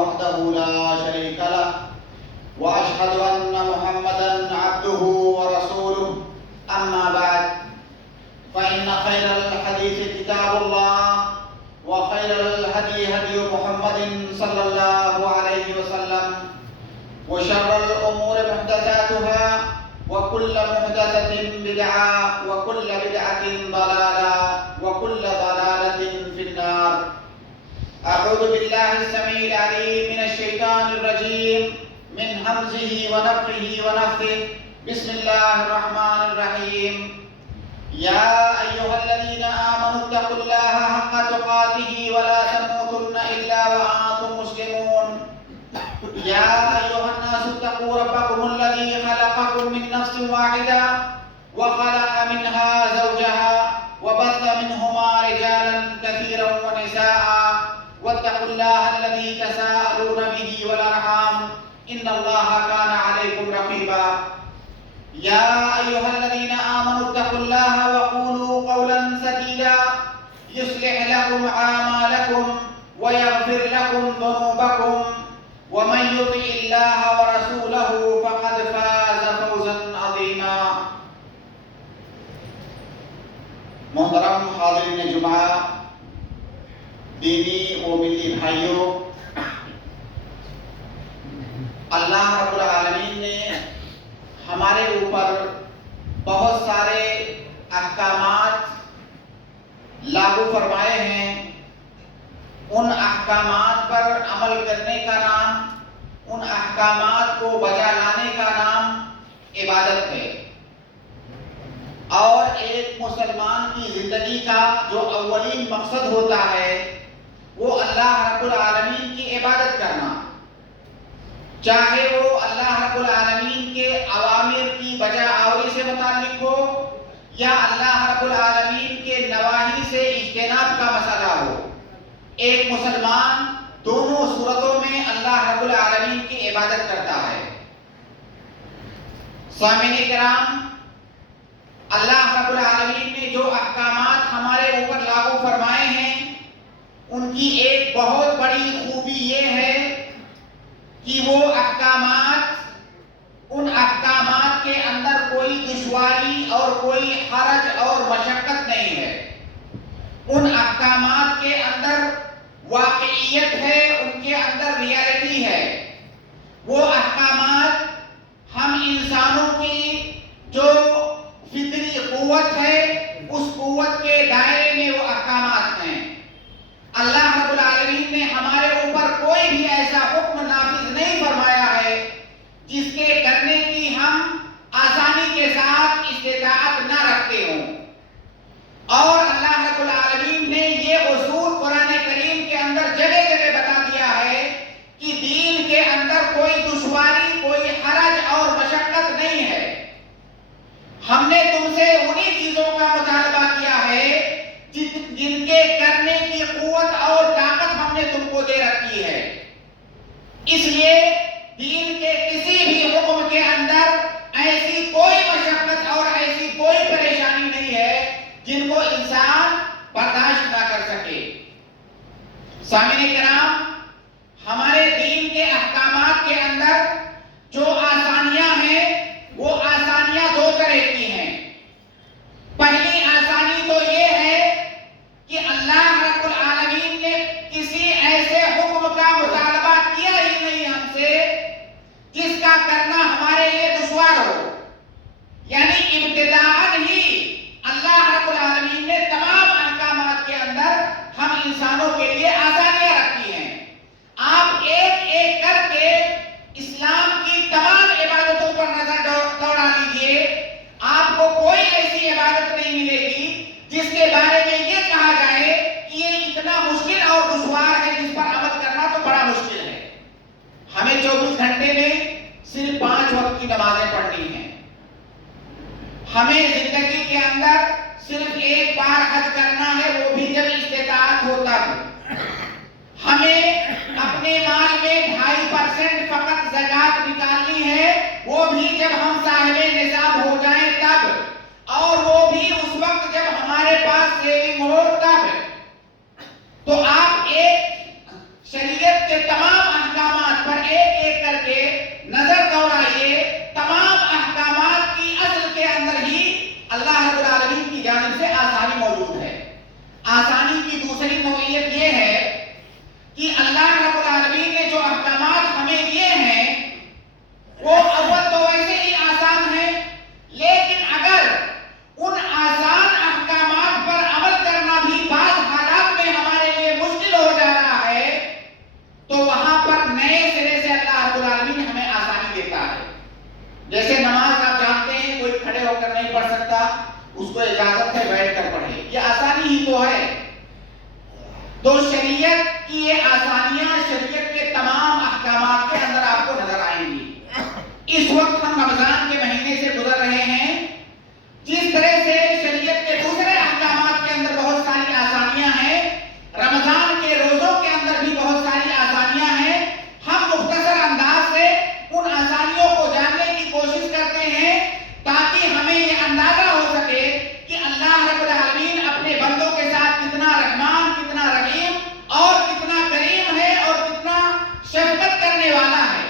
وحده لا شريك له وأشهد أن محمدا عبده ورسوله أما بعد فإن خير الحديث كتاب الله وخير الهدي هدي محمد صلى الله عليه وسلم وشر الأمور محدثاتها وكل محدثة بدعة وكل بدعة ضلالة وكل ضلالة في النار. أعوذ بالله السميع العليم من الشيطان الرجيم من همزه ونفخه ونفثه. بسم الله الرحمن الرحيم. يا أيها الذين آمنوا اتقوا الله حق تقاته ولا تموتن إلا وأنتم مسلمون. يا أيها الناس اتقوا ربكم الذي خلقكم من نفس واحدة وخلق منها زوجها وبث منهما رجالا كثيرا ونساء واتقوا الله الذي تساءلون به والأرحام إن الله كان عليكم رقيبا. يا أيها الذين آمنوا اتقوا الله وقولوا قولا سديدا يصلح لكم أعمالكم ويغفر لكم ذنوبكم ومن يطع الله ورسوله فقد فاز فوزا عظيما. محترم حاضرین جمعہ، دینی و ملی بھائیوں، اللہ رب العالمین نے ہمارے اوپر بہت سارے احکامات لاگو فرمائے ہیں. ان احکامات پر عمل کرنے کا نام، ان احکامات کو بجا لانے کا نام عبادت ہے. اور ایک مسلمان کی زندگی کا جو اولین مقصد ہوتا ہے وہ اللہ رب العالمین کی عبادت کرنا، چاہے وہ اللہ رب العالمین کے اوامر کی بجا آوری سے متعلق ہو یا اللہ رب العالمین کے نواہی سے اجتناب کا مسئلہ ہو. ایک مسلمان دونوں صورتوں میں اللہ رب العالمین کی عبادت کرتا ہے. سامعین کرام، اللہ رب العالمین نے جو احکامات ہمارے اوپر لاگو فرمائے ہیں ان کی ایک بہت بڑی خوبی یہ ہے کہ وہ احکامات، ان احکامات کے اندر کوئی دشواری اور کوئی حرج اور مشقت نہیں ہے. ان احکامات کے اندر واقعیت ہے، ان کے اندر ریالٹی ہے. وہ احکامات ہم انسانوں کی جو فطری قوت ہے اس قوت کے دائرے میں وہ احکامات ہیں. اللہ رب العالمین نے ہمارے اوپر کوئی بھی ایسا حکم نافذ نہیں فرمایا ہے جس کے کرنے کی ہم آسانی کے ساتھ استطاعت نہ رکھتے ہوں. اور اللہ رب العالمین نے یہ اصول قرآن کریم کے اندر جگہ جگہ بتا دیا ہے کہ دین کے اندر کوئی دشواری، کوئی حرج اور مشقت نہیں ہے. ہم نے تم سے انہی چیزوں کا مطالبہ کیا ہے جن کے کرنے کی قوت اور طاقت ہم نے تم کو دے رکھی ہے. اس لیے دین کے کسی بھی حکم کے اندر ایسی کوئی مشقت اور ایسی کوئی پریشانی نہیں ہے جن کو انسان برداشت نہ کر سکے. سامعین کرام، ہمارے دین کے احکامات کے اندر جو آسانیاں ہیں وہ آسانیاں دو طرح کی ہیں. پہلی آسانی تو یہ ہے کہ اللہ رب العالمین نے کسی ایسے حکم کا مطالبہ کیا ہی نہیں ہم سے جس کا کرنا ہمارے لیے دشوار ہو. یعنی ابتداءً ہی اللہ رب العالمین نے تمام احکامات کے اندر ہم انسانوں کے لیے آسانیاں رکھی ہیں. آپ ایک ایک کر کے اسلام کی تمام عبادتوں پر نظر دوڑا لیجئے، آپ کو کوئی ایسی عبادت نہیں ملے گی جس کے بارے میں یہ کہا جائے کہ یہ اتنا مشکل اور دشوار ہے جس پر عمل کرنا تو بڑا مشکل ہے. ہمیں 24 گھنٹے میں صرف 5 وقت کی نمازیں پڑھنی ہیں. ہمیں زندگی کے اندر صرف ایک بار حج کرنا ہے، وہ بھی جب استطاعت ہو تب. ہمیں اپنے مال میں 2.5% فقط زکوٰۃ نکالنی ہے، وہ بھی جب ہم صاحب نصاب ہو جائیں تب، اور وہ بھی اس وقت جب ہمارے پاس سیونگ ہو تب. تو آپ ایک شریعت کے تمام دوسری نوعیت یہ ہے کہ اللہ رب العالمین نے جو احکامات ہمیں دیے ہیں وہ اول تو ویسے ہی آسان ہیں، لیکن اگر ان آسان احکامات پر عمل کرنا بھی بعض حالات میں ہمارے لیے مشکل ہو جا رہا ہے تو وہاں پر نئے سرے سے اللہ رب العالمین ہمیں آسانی دیتا ہے۔ جیسے نماز آپ جانتے ہیں کوئی کھڑے ہو کر نہیں پڑھ سکتا، اس کو اجازت ہے بیٹھ کر پڑھے، یہ آسانی ہی تو ہے۔ تو شریعت کی یہ آسانیاں شریعت کے تمام احکامات کے اندر آپ کو نظر آئیں گی۔ اس وقت ہم رمضان کے مہینے سے گزر رہے ہیں، جس طرح سے شریعت کے دوسرے احکامات کے اندر بہت ساری آسانیاں ہیں، رمضان کے روزوں کے اندر بھی بہت ساری آسانیاں ہیں۔ ہم مختصر انداز سے ان آسانیوں کو جاننے کی کوشش کرتے ہیں تاکہ ہمیں یہ اندازہ ہو سکے کہ اللہ رب العالمین اپنے بندوں کے ساتھ کتنا رحمان، کتنا رحیم اور کتنا کریم ہے اور کتنا شفقت کرنے والا ہے۔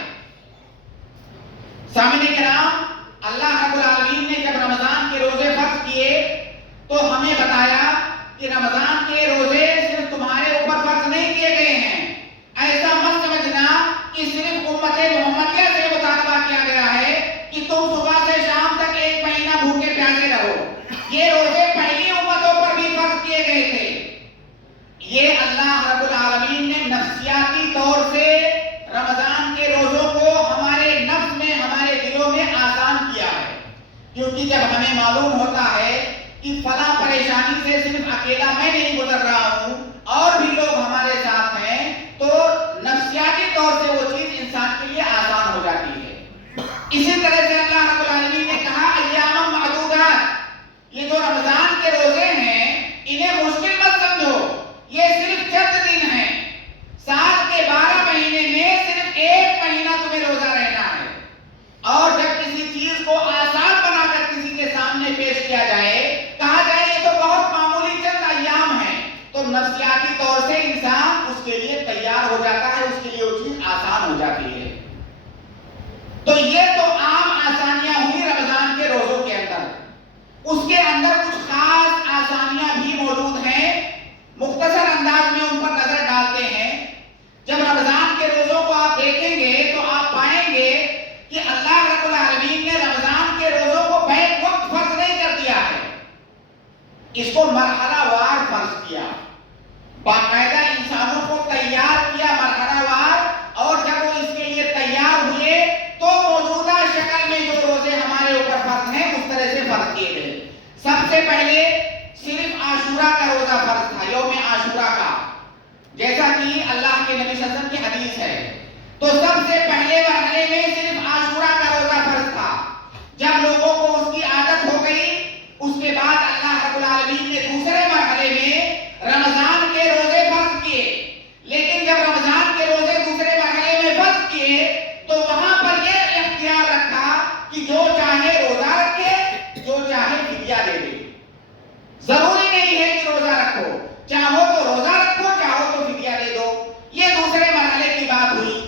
سامعین کرام، اللہ رب العالمین نے جب رمضان کے روزے فرض کیے تو ہمیں بتایا کہ رمضان کے روزے صرف تمہارے اوپر فرض نہیں کیے گئے ہیں۔ ایسا مت سمجھنا کہ صرف امت محمدیہ سے مطالبہ کیا گیا ہے کہ تم صبح سے شام تک ایک مہینہ بھوکے پیاسے رہو۔ یہ روزے پہلی امتوں پر بھی فرض کیے گئے تھے۔ یہ اللہ رب العالمین نے نفسیاتی طور سے رمضان کے روزوں کو ہمارے نفس میں، ہمارے دلوں میں آسان کیا ہے، کیونکہ جب ہمیں معلوم ہوتا ہے کہ فلاں پریشانی سے صرف اکیلا میں نہیں گزر رہا ہوں اور بھی لوگ ہمارے ساتھ ہیں، تو نفسیاتی طور سے وہ چیز انسان کے لیے آسان ہو جاتی ہے۔ اسی طرح سے اللہ رب العالمین نے کہا ایام معدودات، یہ جو رمضان کے روزے ہیں انہیں مشکل مت سمجھو، یہ صرف چند دن ہیں، سال کے 12 مہینے میں صرف ایک مہینہ تمہیں روزہ رہنا ہے۔ اور جب کسی چیز کو آسان بنا کر کسی کے سامنے پیش کیا جائے، کہا جائے یہ تو بہت معمولی چند ایام ہیں، تو نفسیاتی طور سے انسان اس کے لیے تیار ہو جاتا ہے، اس کے لیے وہ چیز آسان ہو جاتی ہے۔ تو یہ تو عام آسانیاں ہوئی رمضان کے روزوں کے اندر۔ اس کے اندر کچھ خاص آسانیاں بھی موجود ہیں، مختصر انداز میں ان پر نظر ڈالتے ہیں۔ جب رمضان کے روزوں کو آپ دیکھیں گے تو آپ پائیں گے کہ اللہ رب العالمین نے رمضان کے روزوں کو بیک وقت فرض نہیں کر دیا ہے، اس کو مرحلہ وار فرض کیا، باقاعدہ انسانوں کو تیار کیا مرحلہ وار، اور جب وہ اس کے لیے تیار ہوئے تو موجودہ شکل میں جو روزے ہمارے اوپر فرض ہیں اس طرح سے فرض کیے گئے۔ سب سے پہلے صرف عاشورہ کا روزہ فرض تھا، یوم عاشورہ کا، جیسا کہ اللہ کے نبی صلی اللہ علیہ وسلم کی حدیث ہے۔ تو سب سے پہلے مرحلے میں صرف عاشورہ کا روزہ فرض تھا۔ جب لوگوں کو اس کی عادت ہو گئی، اس کے بعد اللہ رب العالمین نے دوسرے مرحلے میں رمضان کے روزے فرض کیے۔ لیکن جب رمضان کے روزے دوسرے مرحلے میں فرض کیے تو وہاں پر یہ اختیار رکھا کہ جو چاہے روزہ رکھے، جو چاہے فدیہ دے دے۔ ضروری نہیں ہے کہ روزہ رکھو، چاہو تو روزہ رکھو، چاہو تو فدیہ دے دو۔ یہ دوسرے مرحلے کی بات ہوئی۔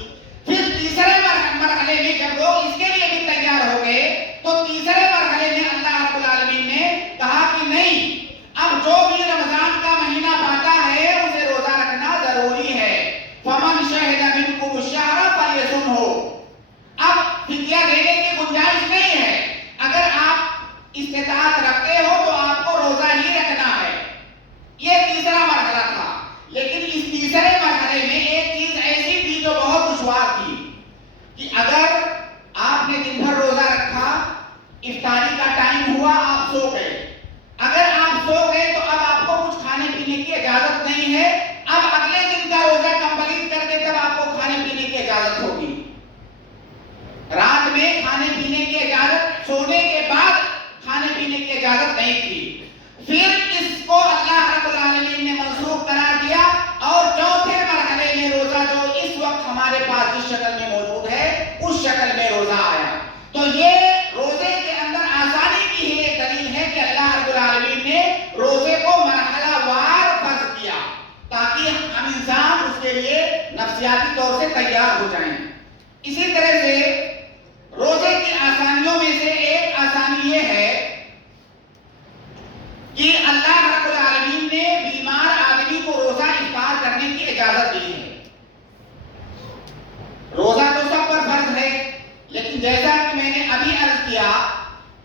پھر تیسرے مرحلے میں جب لوگ اس کے لیے بھی تیار ہو گئے تو تیسرے مرحلے میں اللہ رب العالمین نے کہا کہ نہیں، اب جو بھی رمضان کا مہینہ پاتا ہے اسے روزہ رکھنا ضروری ہے۔ فمن شہد منکم الشہر فلیصمہ، اب فدیہ دینے کی گنجائش نہیں ہے، اگر آپ استطاعت رکھتے ہو تو آپ کو روزہ ہی رکھنا ہے۔ یہ تیسرا مرحلہ تھا۔ لیکن اس تیسرے مرحلے میں ایک چیز ایسی تھی جو بہت دشوار تھی کہ اگر آپ نے دن بھر روزہ رکھا، افطاری کا ٹائم ہوا، آپ سو گئے، اگر آپ سو گئے تو اب آپ کو کچھ کھانے پینے کی اجازت نہیں ہے، اب اگلے دن کا روزہ کمپلیٹ کر کے تب آپ کو کھانے پینے کی اجازت ہوگی۔ رات میں کھانے پینے کی اجازت، سونے کے بعد کھانے پینے کی اجازت نہیں تھی۔ پھر اس کو اللہ رب العالمین نے منسوخ قرار دیا اور چوتھے مرحلے میں روزہ جو اس وقت ہمارے پاس جس شکل میں موجود ہے اس شکل میں روزہ آیا۔ تو یہ روزے کے اندر آسانی کی ہی ایک دلیل ہے کہ اللہ رب العالمین نے روزے کو مرحلہ وار فرض کیا تاکہ ہم انسان اس کے لیے نفسیاتی طور سے تیار ہو جائیں۔ اسی طرح سے روزے کی آسانیوں میں سے ایک آسانی یہ ہے کہ اللہ رب العالمین نے بیمار آدمی کو روزہ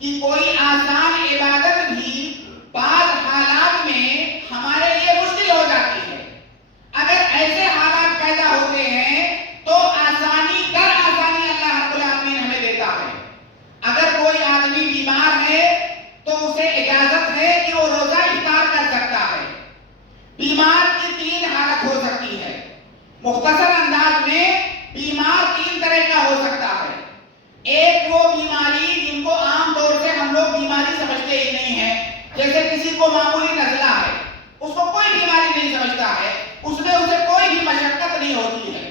کہ کوئی آسان عبادت بھی بعض حالات میں ہمارے لیے مشکل ہو جاتی ہے. اگر ایسے حالات پیدا ہوتے ہیں تو آسانی در آسانی اللہ رب العالمین ہمیں دیتا ہے. اگر کوئی آدمی بیمار ہے تو اسے اجازت ہے کہ وہ روزہ افطار کر سکتا ہے. بیمار کی 3 حالت ہو سکتی ہے. مختصر انداز میں بیمار 3 طرح کا ہو سکتا ہے. ایک وہ بیماری جن کو عام طور سے ہم لوگ بیماری سمجھتے ہی نہیں ہیں، جیسے کسی کو معمولی نزلہ ہے، اس کو کوئی بیماری نہیں سمجھتا ہے، اس میں اسے کوئی بھی مشقت نہیں ہوتی ہے.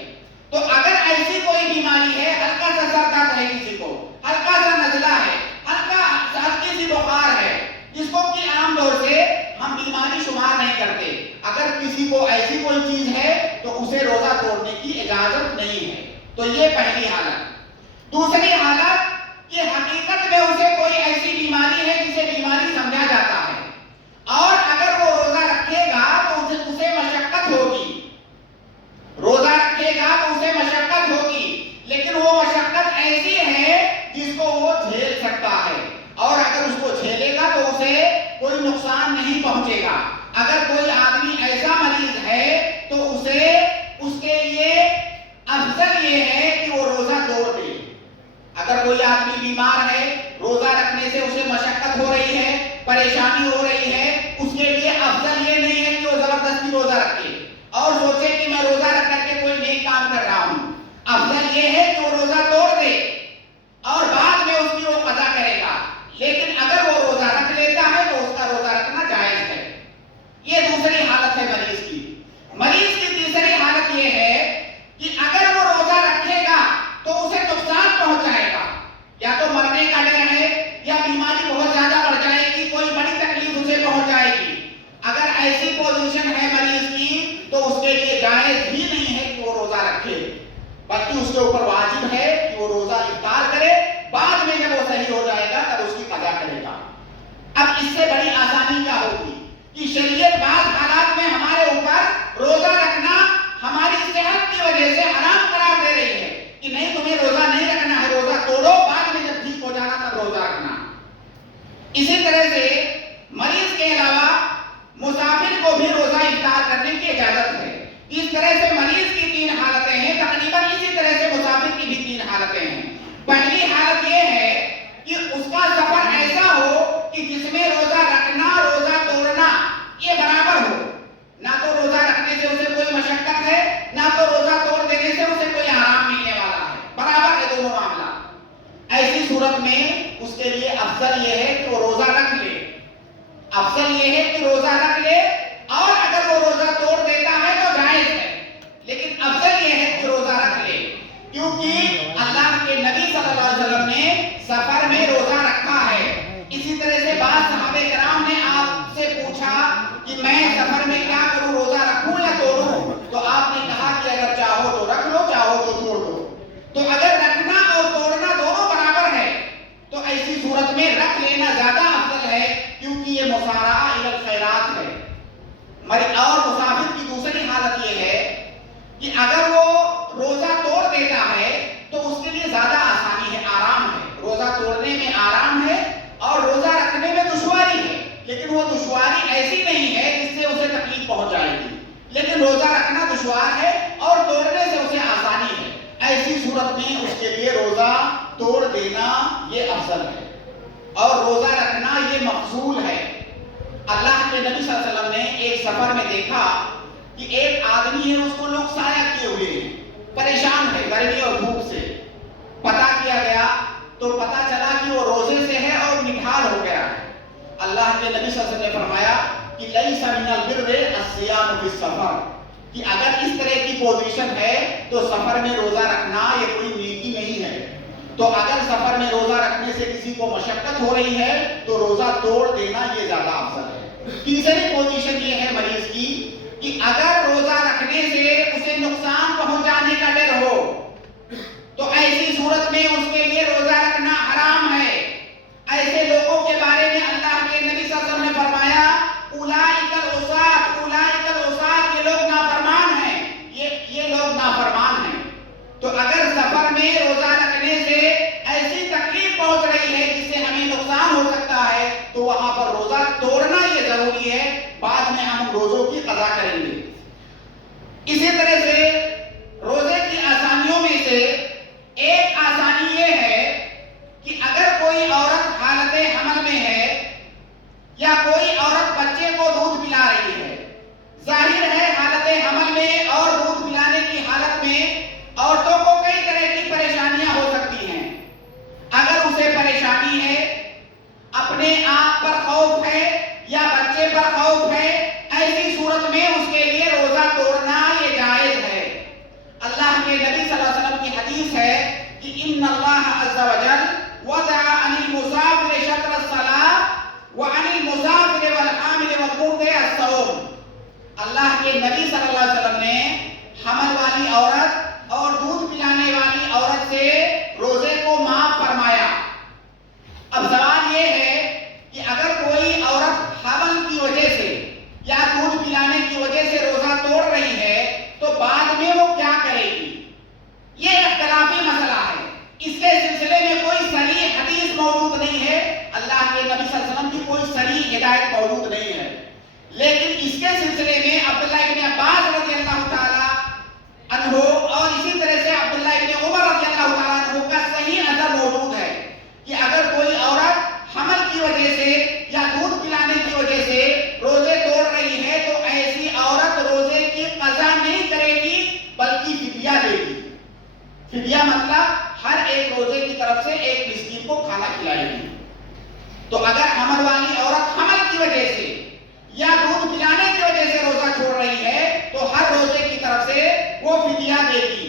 تو اگر ایسی کوئی بیماری ہے، ہلکا سا سر درد ہے، کسی کو ہلکا سا نزلہ ہے، ہلکی سی بخار ہے، جس کو کہ عام طور سے ہم بیماری شمار نہیں کرتے، اگر کسی کو ایسی کوئی چیز ہے تو اسے روزہ توڑنے کی اجازت نہیں ہے. تو یہ پہلی حالت. دوسری حالت کہ حقیقت میں اسے کوئی ایسی بیماری ہے جسے بیماری سمجھا جاتا ہے، اور اگر وہ روزہ رکھے گا تو اسے مشقت ہوگی. روزہ رکھے گا تو اسے مشقت ہوگی، لیکن وہ مشقت ایسی ہے جس کو وہ جھیل سکتا ہے، اور اگر اس کو جھیلے گا تو اسے کوئی نقصان نہیں پہنچے گا. اگر کوئی آدمی ایسا مریض ہے تو اس کے لیے افضل یہ ہے کہ وہ روزہ توڑ دے. اگر کوئی آدمی بیمار ہے، روزہ رکھنے سے اسے مشقت ہو رہی ہے، پریشانی ہو رہی ہے، اس کے لیے افضل یہ نہیں ہے کہ وہ زبردستی روزہ رکھے اور سوچے کہ میں روزہ رکھ کر کے کوئی نیک کام کر رہا ہوں. افضل یہ ہے کہ وہ روزہ توڑ دے اور بعد میں اس کی وہ قضا کرے گا. لیکن اگر وہ روزہ رکھ لیتا ہے تو اس کا روزہ رکھنا جائز ہے. یہ دوسری حالت ہے مریض کی. مریض کی تیسری حالت یہ ہے کہ اگر وہ روزہ رکھے گا تو اسے نقصان پہنچ جائے گا، یا تو مرنے کا ڈر ہے، یا بیماری بہت زیادہ بڑھ جائے گی، کوئی بڑی تکلیف اسے پہنچ جائے گی. اگر ایسی پوزیشن ہے مریض کی تو اس کے لیے جائز ہی نہیں ہے کہ وہ روزہ رکھے، بلکہ اس کے اوپر واجب ہے کہ وہ روزہ افطار کرے. بعد میں جب وہ صحیح ہو جائے گا تب اس کی قضا کرے گا. اب اس سے بڑی آسانی کیا ہوگی کہ شریعت بعض حالات میں ہمارے اوپر روزہ رکھنا ہماری صحت کی وجہ سے حرام قرار دے رہی ہے کہ نہیں تمہیں روزہ نہیں رکھنا ہے، روزہ توڑو، بعد میں جب ٹھیک ہو جانا تب روزہ رکھنا. اسی طرح سے مریض کے علاوہ مسافر کو بھی روزہ افطار کرنے کی اجازت ہے. اس طرح سے مریض کی 3 حالتیں ہیں، تقریباً اسی طرح سے مسافر کی بھی 3 حالتیں ہیں. پہلی حالت یہ ہے کہ اس کا سفر ایسا ہو کہ جس میں روزہ رکھنا روزہ توڑنا یہ برابر ہو. نہ تو روزہ رکھنے سے اسے کوئی مشقت ہے، نہ تو روزہ توڑ دینے سے اسے کوئی آرام ملنے والا ہے، برابر ہے دونوں معاملہ. ایسی صورت میں اس کے لیے افضل یہ ہے کہ وہ روزہ رکھ لے. افضل یہ ہے کہ روزہ رکھ لے، اور اگر وہ روزہ توڑ دیتا ہے تو جائز ہے، لیکن افضل یہ ہے کہ روزہ رکھ لے. کیونکہ اللہ کے نبی صلی اللہ علیہ وسلم نے سفر میں روزہ رکھا ہے. اسی طرح سے بعض صحابہ کرام نے آپ سے پوچھا کہ میں سفر میں کیا کروں، روزہ رکھوں یا توڑوں؟ تو آپ نے کہا کہ اگر چاہو تو رکھ لو، چاہو تو توڑ دو. تو اگر رکھنا اور توڑنا دونوں برابر ہے تو ایسی صورت میں رکھ لینا زیادہ افضل ہے، کیونکہ یہ مسارعہ الی الخیرات ہے. اور مسافر کی دوسری حالت یہ ہے کہ اگر وہ روزہ توڑ دیتا ہے تو اس کے لیے زیادہ آسانی ہے، آرام ہے. روزہ توڑنے میں آرام ہے اور روزہ رکھنے میں دشواری ہے، لیکن وہ دشواری ایسی نہیں ہے جس سے اسے تکلیف پہنچ جائے گی. لیکن روزہ رکھنا دشوار ہے اور توڑنے سے اسے آسانی ہے. ایسی صورت میں اس کے لیے روزہ توڑ دینا یہ افضل ہے، اور روزہ رکھنا یہ مفضول ہے. اللہ کے نبی صلی اللہ علیہ وسلم نے ایک سفر میں دیکھا کہ ایک آدمی ہے، اس کو لوگ سایہ کیے ہوئے ہیں، پریشان ہے گرمی اور دھوپ سے. پتہ کیا گیا تو پتہ چلا کہ وہ روزے سے ہے اور نڈھال ہو گیا ہے. اللہ کے نبی صلی اللہ علیہ وسلم نے فرمایا کہ لیس من البر الصیام فی السفر، کہ اگر اس طرح کی پوزیشن ہے تو سفر میں روزہ رکھنا یہ کوئی نیکی نہیں ہے. تو اگر سفر میں روزہ رکھنے سے کسی کو مشقت ہو رہی ہے تو روزہ توڑ دینا یہ زیادہ افضل ہے. تیسری پوزیشن یہ ہے مریض کی کہ اگر روزہ رکھنے سے اسے نقصان پہنچانے کا ڈر ہو تو ایسی صورت میں اس کے لیے روزہ رکھنا حرام ہے. ایسے لوگوں کے بارے میں اللہ کے نبی صلی اللہ علیہ وسلم نے فرمایا اولئک العصاۃ، یہ لوگ نافرمان ہیں، یہ لوگ نافرمان ہیں. تو اگر سفر میں روزہ رکھنے سے ایسی تکلیف پہنچ رہی ہے جس سے ہمیں نقصان توڑنا یہ ضروری ہے، بعد میں ہم روزوں کی قضا کریں گے۔ اسی طرح سے روزے کی آسانیوں میں سے ایک آسانی یہ ہے کہ اگر کوئی عورت حالت حمل میں ہے یا کوئی عورت بچے کو دودھ پلا رہی ہے، ظاہر ہے حالت حمل میں اور دودھ پلانے کی حالت میں عورتوں کو کئی طرح کی پریشانیاں ہو سکتی ہیں۔ اگر اسے پریشانی ہے، اپنے آپ پر خوف ہے یا بچے پر خوف ہے، ایسی صورت میں اس کے لیے روزہ توڑنا یہ جائز ہے۔ اللہ کے نبی صلی اللہ علیہ وسلم کی حدیث ہے کہ ان اللہ عز وجل وضع عن المسافر شطر الصلاۃ وعن المسافر والحامل والمرضع الصوم۔ اللہ کے نبی صلی اللہ علیہ وسلم نے حمل والی عورت اور دودھ پلانے والی عورت سے روزے کو معاف فرمایا۔ اب سوال یہ ہے کہ اگر کوئی عورت حمل کی وجہ سے یا دودھ پلانے کی وجہ سے روزہ توڑ رہی ہے تو بعد میں وہ کیا کرے گی؟ یہ اختلافی مسئلہ ہے۔ اس کے سلسلے میں کوئی صریح حدیث موجود نہیں ہے، اللہ کے نبی صلی اللہ علیہ وسلم کی کوئی صریح ہدایت موجود نہیں ہے، لیکن اس کے سلسلے میں عبداللہ ابن عباس رضی اللہ تعالی عنہ اور اسی طرح سے عبداللہ ابن عمر رضی اللہ تعالی عنہ کا صحیح اثر موجود ہے کہ اگر کوئی عورت حمل کی وجہ سے یا دودھ پلانے کی وجہ سے روزے توڑ رہی ہے تو ایسی عورت روزے کی قضا نہیں کرے گی بلکہ فدیہ دے گی۔ فدیہ مطلب ہر ایک روزے کی طرف سے ایک مسکین کو کھانا کھلائے گی۔ تو اگر حمل والی عورت حمل کی وجہ سے یا دودھ پلانے کی وجہ سے روزہ چھوڑ رہی ہے تو ہر روزے کی طرف سے وہ فدیہ دے گی۔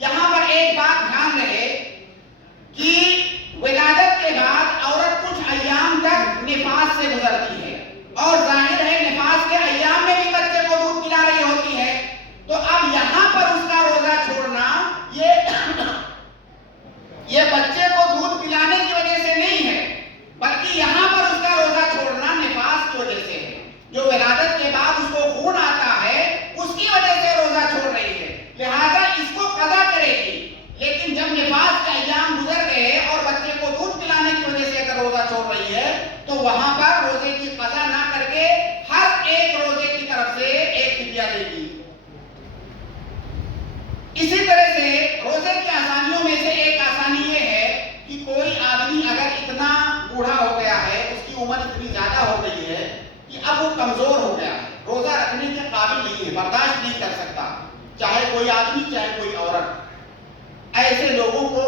یہاں پر ایک بات دھیان رہے کہ ولادت کے بعد عورت کچھ ایام تک نفاس سے گزرتی ہے اور ظاہر ہے نفاس کے ایام میں بھی بچے کو دودھ پلا رہی ہوتی ہے، تو اب یہاں پر اس کا روزہ چھوڑنا یہ بچے کو دودھ پلانے کی وجہ سے نہیں ہے بلکہ یہاں پر اس کا روزہ چھوڑنا نفاس کی وجہ سے ہے۔ جو ولادت کے بعد اس کو خون آتا ہے اس کی وجہ سے روزہ چھوڑ رہی ہے، لہذا اس کو قضا کرے گی۔ لیکن جب نفاس کے ایام گزر گئے اور بچے کو دودھ پلانے کی وجہ سے اگر روزہ چھوڑ رہی ہے تو وہاں پر روزے کی قضا نہ کر کے ہر ایک روزے کی طرف سے ایک فدیہ دے گی۔ اسی طرح سے روزے کی آسانیوں میں سے ایک آسانی یہ ہے کہ کوئی آدمی اگر اتنا بوڑھا ہو گیا ہے، اس کی عمر اتنی زیادہ ہو گئی ہے کہ اب وہ کمزور ہو گیا ہے، روزہ رکھنے کے قابل نہیں ہے، برداشت نہیں کر سکتا، چاہے کوئی آدمی چاہے کوئی عورت، ایسے لوگوں کو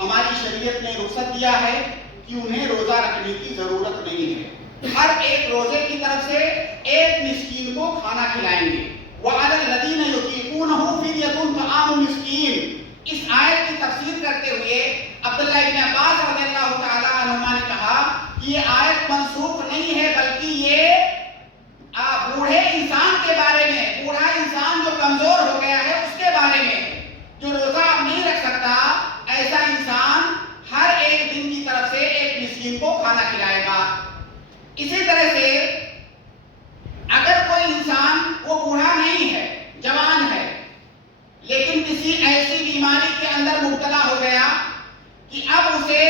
ہماری شریعت نے رخصت دیا ہے کہ انہیں روزہ رکھنے کی ضرورت نہیں ہے۔ ہر ایک روزے کی طرف سے ایک مسکین کو کھانا کھلائیں گے۔ وَعَلَى الَّذِينَ يُطِيقُونَهُ فِدْيَةٌ طَعَامُ مِسْكِينٍ۔ اس آیت کی تفسیر کرتے ہوئے عبداللہ ابن عباس رضی اللہ تعالی عنہما نے کہا کہ یہ آیت منسوخ نہیں ہے بلکہ یہ بوڑھے انسان کے بارے میں، بوڑھا انسان جو کمزور ہو گیا ہے اس کے بارے میں، جو روزہ اب نہیں رکھ سکتا، ایسا انسان ہر ایک دن کی طرف سے ایک مسکین کو کھانا کھلائے گا۔ اسی طرح سے اگر کوئی انسان وہ بوڑھا نہیں ہے، جوان ہے، لیکن کسی ایسی بیماری کے اندر مبتلا ہو گیا کہ اب اسے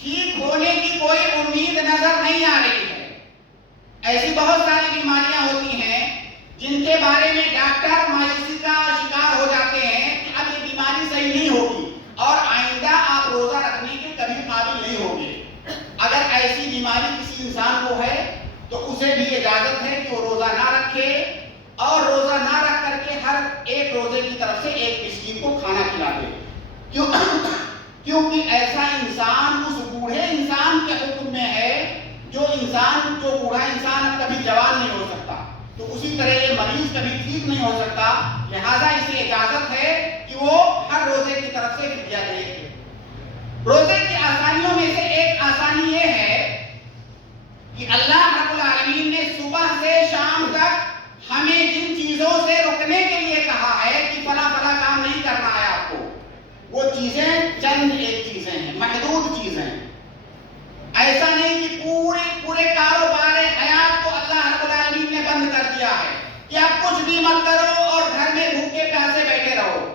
ٹھیک ہونے کی کوئی امید نظر نہیں آ رہی ہے، ایسی بہت ساری بیماریاں ہوتی ہیں جن کے بارے میں ڈاکٹر مایوسی کا شکار ہو جاتے ہیں کہ اب یہ بیماری صحیح نہیں ہوگی اور آئندہ آپ روزہ رکھنے کے کبھی قابل نہیں ہوگے۔ اگر ایسی بیماری کسی انسان کو ہے تو اسے بھی اجازت ہے کہ وہ روزہ نہ رکھے اور روزہ نہ رکھ کر کے ہر ایک روزے کی طرف سے ایک مسکین کو کھانا کھلا دے، کیونکہ ایسا انسان اس بوڑھے انسان کے حکم میں ہے جو بوڑھا انسان اب کبھی جوان نہیں ہو سکتا، تو اسی طرح یہ مریض کبھی ٹھیک نہیں ہو سکتا، لہذا اسے اجازت ہے کہ وہ ہر روزے کی طرف سے فدیہ دے۔ روزے کی آسانیوں میں سے ایک آسانی یہ ہے کہ اللہ رب العالمین نے صبح سے شام تک ہمیں جن چیزوں سے رکنے کے لیے کہا ہے کہ فلاں فلاں کام نہیں کرنا ہے آپ کو، وہ چیزیں چند ایک چیزیں ہیں، محدود چیزیں ہیں۔ ایسا نہیں کہ پورے کاروبار حیات کو اللہ رب العالمین نے بند کر دیا ہے کہ آپ کچھ بھی مت کرو اور گھر میں بھوکے پیاسے بیٹھے رہو۔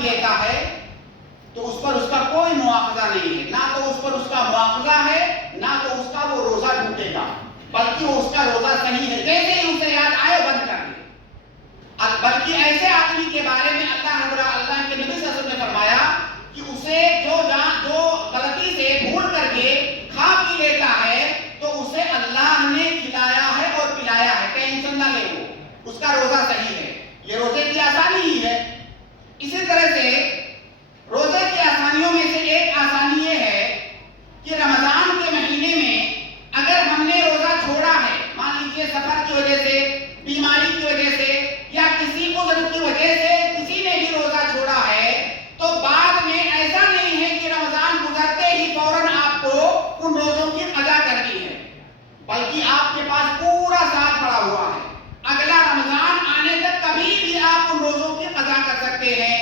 پی لیتا ہے تو اس پر اس کا کوئی مواخذہ نہیں ہے، نہ تو اس پر اس کا مواخذہ ہے، نہ تو اس کا وہ روزہ ٹوٹے گا، بلکہ وہ اس کا روزہ صحیح ہے، جیسے ہی اسے یاد آئے بند کر دے۔ بلکہ ایسے آدمی کے بارے میں اللہ کے نبی صلی اللہ علیہ وسلم نے فرمایا کہ اسے جو غلطی سے بھول کر کے کھا پی لیتا ہے تو اسے اللہ نے کھلایا ہے اور پلایا ہے، ٹینشن نہ لے، وہ اس کا روزہ صحیح ہے۔ یہ روزے کی آسانی ہی ہے۔ اسی طرح سے روزے کی آسانیوں میں سے ایک آسانی یہ ہے کہ رمضان کے مہینے میں اگر ہم نے روزہ چھوڑا ہے، مان لیجیے سفر کی وجہ سے، بیماری کی وجہ سے یا کسی عذر کی وجہ سے کسی نے بھی روزہ چھوڑا ہے، تو بعد میں ایسا نہیں ہے کہ رمضان گزرتے ہی فوراً آپ کو ان روزوں کی قضا کرنی ہے، بلکہ آپ کے پاس پورا سال پڑا ہوا ہے، اگلا رمضان آنے تک کبھی بھی آپ ان روزوں کی قضا کر سکتے ہیں۔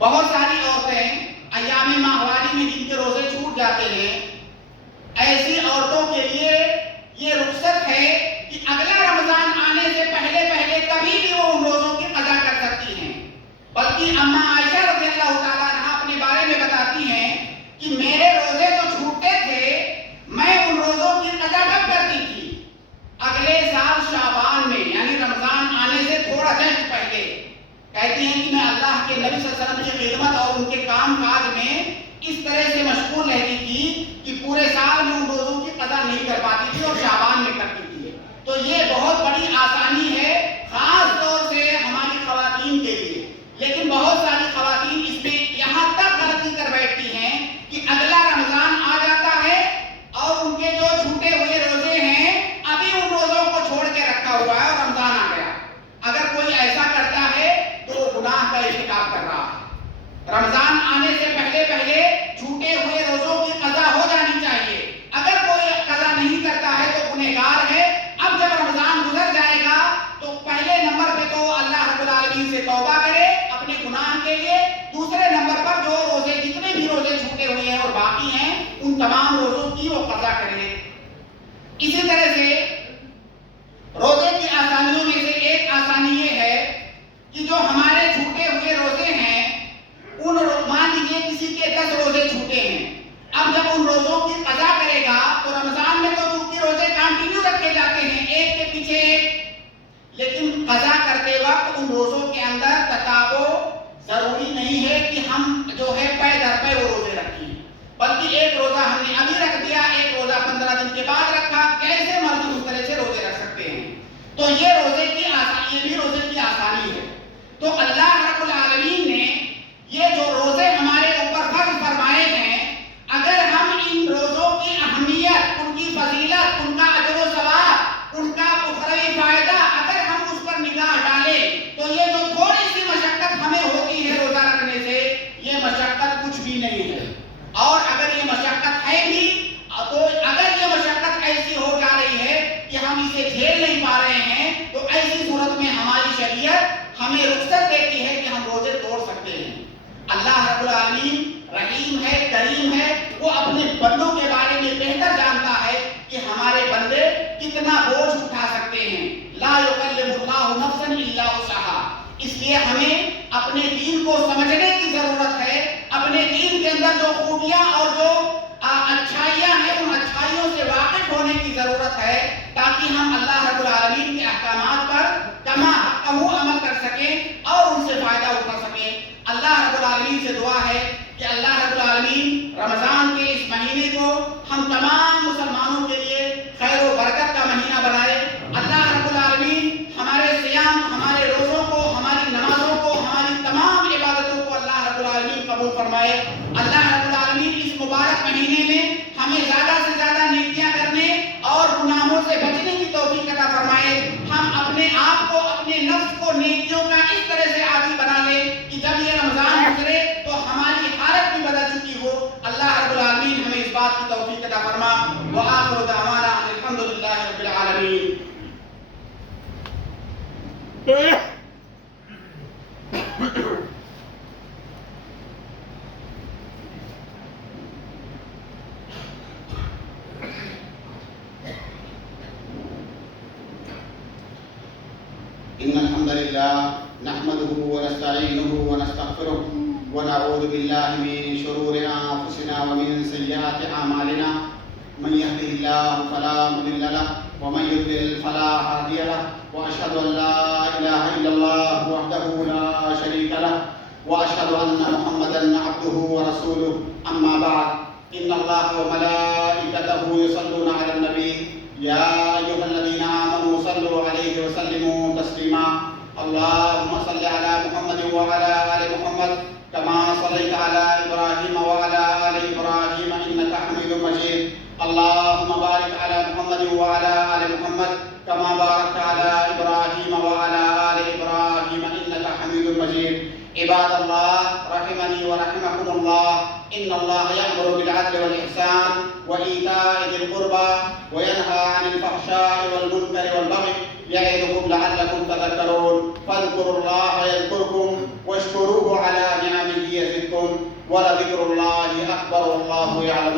بہت ساری عورتیں ایام ماہواری میں جن کے روزے چھوٹ جاتے ہیں، ایسی عورتوں کے لیے یہ رخصت ہے کہ اگلا رمضان آنے سے پہلے کبھی بھی وہ ان روزوں کی قضا کر سکتی ہیں۔ بلکہ اماں عائشہ رضی اللہ تعالیٰ عنہا اپنے بارے میں بتاتی ہیں کہ میرے روزے جو چھوٹتے تھے میں ان روزوں کی قضا کب کرتی تھی؟ اگلے سال شعبان میں، یعنی رمضان آنے سے تھوڑا جسٹ پہلے۔ کہتی ہیں کہ میں اللہ کے نبی صلی اللہ علیہ وسلم کی خدمت اور ان کے کام کاج میں اس طرح سے مشغول رہتی تھی کہ پورے سال میں ان روزوں کی قضا نہیں کر پاتی تھی اور شعبان میں کرتی تھی۔ تو یہ بہت بڑی آسانی ہے خاص طور سے ہماری خواتین کے لیے، لیکن بہت ساری خواتین اس میں یہاں تک غلطی کر بیٹھتی ہیں کہ اگلا رمضان آ جاتا ہے اور ان کے جو چھوٹے ہوئے روزے ہیں ابھی ان روزوں کو چھوڑ کے رکھا ہوا ہے اور رمضان آ گیا۔ اگر کوئی ایسا کرتا ہے تو وہ گناہ کا ارتکاب کر رہا ہے۔ رمضان آنے سے پہلے چھوٹے ہوئے روزوں کی قضا ہو جانی چاہیے۔ اگر کوئی قضا نہیں کرتا ہے تو گنہگار ہے۔ اب جب رمضان گزر جائے گا تو پہلے نمبر پہ تو اللہ رب العالمین سے توبہ کرے اپنے گناہ کے لیے، دوسرے نمبر پر جو روزے جتنے بھی روزے چھوٹے ہوئے ہیں اور باقی ہیں ان تمام روزوں کی وہ قضا کرے۔ اسی طرح سے روزے کی آسانیوں میں سے ایک آسانی یہ ہے کہ جو ہمارے چھوٹے ہوئے روزے ہیں مان لیجیے کسی کے 10 روزے چھوٹے ہیں، اب جب ان روزوں کی قضا کرے گا تو رمضان میں تو چونکہ روزے کنٹینیو رکھے جاتے ہیں ایک کے پیچھے ایک، لیکن قضا کرتے وقت ان روزوں کے اندر تتابع ضروری نہیں ہے کہ ہم جو ہے پے در پے وہ روزے رکھیں، بلکہ ایک روزہ ہم نے ابھی رکھ دیا، ایک روزہ 15 دن کے بعد رکھا، کیسے مرضی اس طرح سے روزے رکھ سکتے ہیں۔ تو یہ روزے کی آسانی، یہ بھی روزے کی آسانی ہے۔ تو اللہ رب العالمین نے یہ جو روزے ہمارے اوپر فرض فرمائے ہیں، اگر ہم ان روزوں کی اہمیت، ان کی فضیلت، ان کا اجر و ثواب، ان کا اخروی فائدہ اگر ہم اس پر نگاہ ڈالیں تو یہ جو تھوڑی سی مشقت ہمیں ہوتی ہے روزہ رکھنے سے، یہ مشقت کچھ بھی نہیں ہے۔ اور اگر یہ مشقت ہے بھی تو اگر یہ مشقت ایسی ہو جا رہی ہے کہ ہم اسے جھیل نہیں پا رہے ہیں تو ایسی صورت میں ہماری شریعت ہمیں رخصت دیتی ہے کہ ہم روزے توڑ سکتے ہیں۔ اللہ رب العالمین رحیم ہے، کریم ہے، وہ اپنے بندوں کے بارے میں بہتر جانتا ہے کہ ہمارے بندے کتنا بوجھ اٹھا سکتے ہیں۔ لا یکلف اللہ نفسا الا وسعها، اس لیے ہمیں اپنے دین کو سمجھنے کی ضرورت ہے، اپنے دین کے اندر جو خوبیاں اور جو اچھائیاں ہیں ان اچھائیوں سے واقف ہونے کی ضرورت ہے تاکہ ہم اللہ رب العالمین کے احکامات پر کما حقہ عمل کر سکیں اور ان سے فائدہ اٹھا سکیں۔ اللہ رب العالمین سے دعا ہے کہ اللہ رب العالمین رمضان کے اس مہینے کو ہم تمام مسلمانوں کے لیے خیر و برکت کا مہینہ بنائے۔ اللہ رب العالمین ہمارے صیام، ہمارے روزوں کو، ہماری نمازوں کو، ہماری تمام عبادتوں کو اللہ رب العالمین قبول فرمائے۔ اللہ رب العالمین اس مبارک مہینے میں ہمیں زیادہ سے زیادہ نیکیاں کرنے اور گناہوں سے بچنے کی توفیق عطا فرمائے۔ ہم اپنے آپ کو، اپنے نفس کو نیکیوں کا اس طرح سے عادی بنا لیں کہ جب یہ رمضان گزرے تو ہماری حالت بھی بدل چکی ہو۔ اللہ رب العالمین ہمیں اس بات کی توفیق عطا فرما۔ وآخر دعوانا ان الحمدللہ رب العالمین۔ ان الحمد للہ نحمده ونستعينه ونستغفره ونعوذ بالله من شرور أنفسنا ومن سيئات أعمالنا من يهده الله فلا مضل له ومن يضلل فلا هادي له وأشهد أن لا إله إلا الله وحده لا شريك له وأشهد أن محمدا عبده ورسوله أما بعد إن الله وملائكته يصلون على النبي يا أيها الذين آمنوا صلوا عليه وسلموا تسليما اللهم صل على محمد وعلى آل محمد كما صليت على إبراهيم وعلى آل إبراهيم إنك حميد مجيد اللهم بارك على محمد وعلى آل محمد كما باركت على إبراهيم وعلى آل إبراهيم إنك حميد مجيد عباد الله رحمني ورحمكم الله إن الله يأمر بالعدل والإحسان وإيتاء ذي القربى وينهى عن الفحشاء والمنكر والبغي يعظكم لعلكم تذكرون فاذكروا الله يذكركم واشكروه على نعمه يزدكم ولذكر الله أكبر والله يعلم